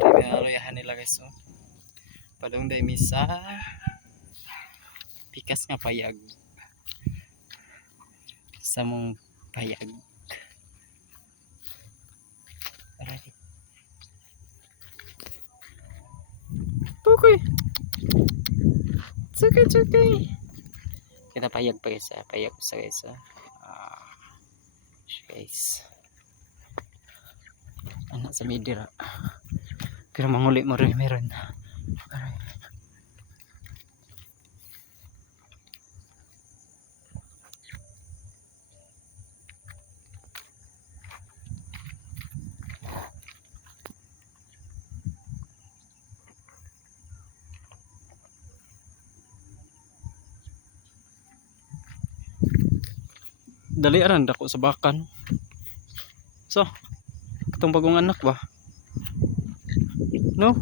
Pinaroyahan nila guys. So, palong day misa pikas nga payag sa mong payag. Aray. Tukoy. Tsukay. Kita payag pa guys. Payag sa guys. Guys. Anak sa midira. Pero manguli mo rin meron. Aray. Dali aran dako sa bakan. So, itong bagong anak ba? No?